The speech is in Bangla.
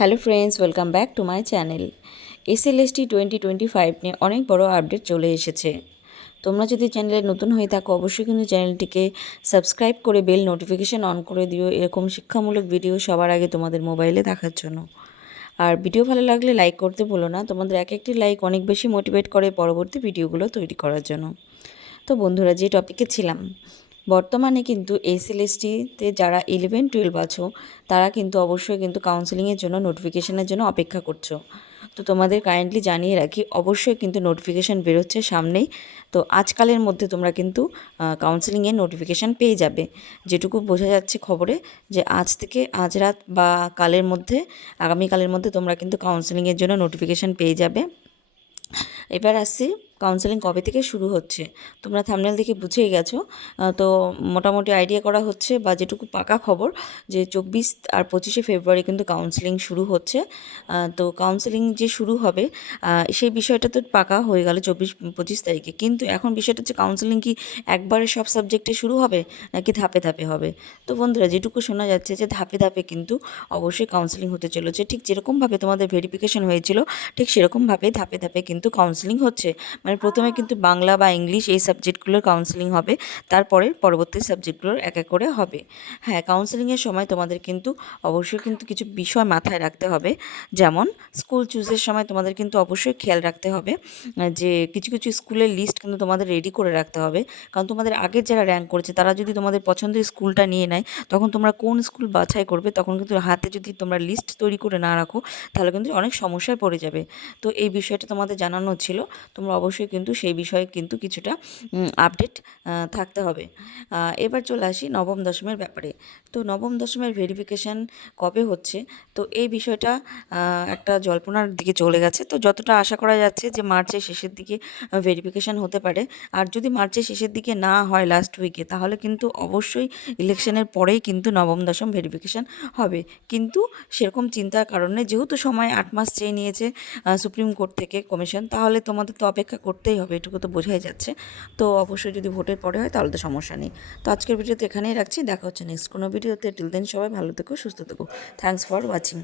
Hello friends, welcome back to my channel. SLST 2025 নিয়ে অনেক বড় আপডেট চলে এসেছে। তোমরা যদি চ্যানেলে নতুন হয়ে থাকো অবশ্যই কিন্তু চ্যানেলটিকে সাবস্ক্রাইব করে বেল নোটিফিকেশান অন করে দিও এরকম শিক্ষামূলক ভিডিও সবার আগে তোমাদের মোবাইলে দেখার জন্য। আর ভিডিও ভালো লাগলে লাইক করতে ভুলো না, তোমাদের এক একটি লাইক অনেক বেশি মোটিভেট করে পরবর্তী ভিডিওগুলো তৈরি করার জন্য। তো বন্ধুরা, যে টপিকে ছিলাম, বর্তমানে কিন্তু এসএলএসটিতে যারা 11-12 আছো তারা কিন্তু অবশ্যই কিন্তু কাউন্সেলিংয়ের জন্য নোটিফিকেশানের জন্য অপেক্ষা করছো। তো তোমাদের কাইন্ডলি জানিয়ে রাখি, অবশ্যই কিন্তু নোটিফিকেশান বেরোচ্ছে সামনেই। তো আজকালের মধ্যে তোমরা কিন্তু কাউন্সেলিংয়ের নোটিফিকেশান পেয়ে যাবে। যেটুকু বোঝা যাচ্ছে খবরে, যে আজ থেকে আজ রাত বা কালের মধ্যে, আগামীকালের মধ্যে তোমরা কিন্তু কাউন্সেলিংয়ের জন্য নোটিফিকেশান পেয়ে যাবে। এবার আসছি কাউন্সেলিং কবে থেকে শুরু হচ্ছে। তোমরা থাম্বনেল দেখে বুঝেই গেছো। তো মোটামুটি আইডিয়া করা হচ্ছে বা যেটুকু পাকা খবর, যে 24 আর 25শে ফেব্রুয়ারি কিন্তু কাউন্সেলিং শুরু হচ্ছে। তো কাউন্সেলিং যে শুরু হবে সেই বিষয়টা তো পাকা হয়ে গেল 24-25 তারিখে, কিন্তু এখন বিষয়টা হচ্ছে কাউন্সেলিং কি একবারে সব সাবজেক্টে শুরু হবে নাকি ধাপে ধাপে হবে। তো বন্ধুরা, যেটুকু শোনা যাচ্ছে যে ধাপে ধাপে কিন্তু অবশ্যই কাউন্সেলিং হতে চলেছে। ঠিক যেরকমভাবে তোমাদের ভেরিফিকেশন হয়েছিল ঠিক সেরকমভাবে ধাপে ধাপে কিন্তু কাউন্সেলিং হচ্ছে। মানে প্রথমে কিন্তু বাংলা বা ইংলিশ এই সাবজেক্টগুলোর কাউন্সেলিং হবে, তারপরে পরবর্তী সাবজেক্টগুলোর এক এক করে হবে। হ্যাঁ, কাউন্সেলিংয়ের সময় তোমাদের কিন্তু অবশ্যই কিন্তু কিছু বিষয় মাথায় রাখতে হবে। যেমন স্কুল চুজের সময় তোমাদের কিন্তু অবশ্যই খেয়াল রাখতে হবে যে কিছু কিছু স্কুলের লিস্ট কিন্তু তোমাদের রেডি করে রাখতে হবে। কারণ তোমাদের আগের যারা র্যাঙ্ক করেছে তারা যদি তোমাদের পছন্দের স্কুলটা নিয়ে নেয়, তখন তোমরা কোন স্কুল বাছাই করবে, তখন কিন্তু হাতে যদি তোমরা লিস্ট তৈরি করে না রাখো তাহলে কিন্তু অনেক সমস্যায় পড়ে যাবে। তো এই বিষয়টা তোমাদের জানানো ছিল। তোমরা অবশ্যই কিন্তু সেই বিষয়ে কিন্তু কিছুটা আপডেট থাকতে হবে। এবার চলে আসি নবম দশমের ব্যাপারে। তো নবম দশমের ভেরিফিকেশান কবে হচ্ছে, তো এই বিষয়টা একটা জল্পনার দিকে চলে গেছে। তো যতটা আশা করা যাচ্ছে যে মার্চের শেষের দিকে ভেরিফিকেশান হতে পারে। আর যদি মার্চের শেষের দিকে না হয় লাস্ট উইকে, তাহলে কিন্তু অবশ্যই ইলেকশনের পরেই কিন্তু নবম দশম ভেরিফিকেশান হবে। কিন্তু সেরকম চিন্তার কারণে, যেহেতু সময় 8 মাস চেয়ে নিয়েছে সুপ্রিম কোর্ট থেকে কমিশন, তাহলে তোমাদের তো অপেক্ষা করতেই হবে, এটুকু তো বোঝাই যাচ্ছে। তো অবশ্যই যদি ভোটের পরে হয় তাহলে তো সমস্যা নেই। তো আজকের ভিডিওতে এখানেই রাখছি, দেখা হচ্ছে নেক্সট কোনো ভিডিওতে। টিল দেন সবাই ভালো থেকো, সুস্থ থেকো। Thanks for watching.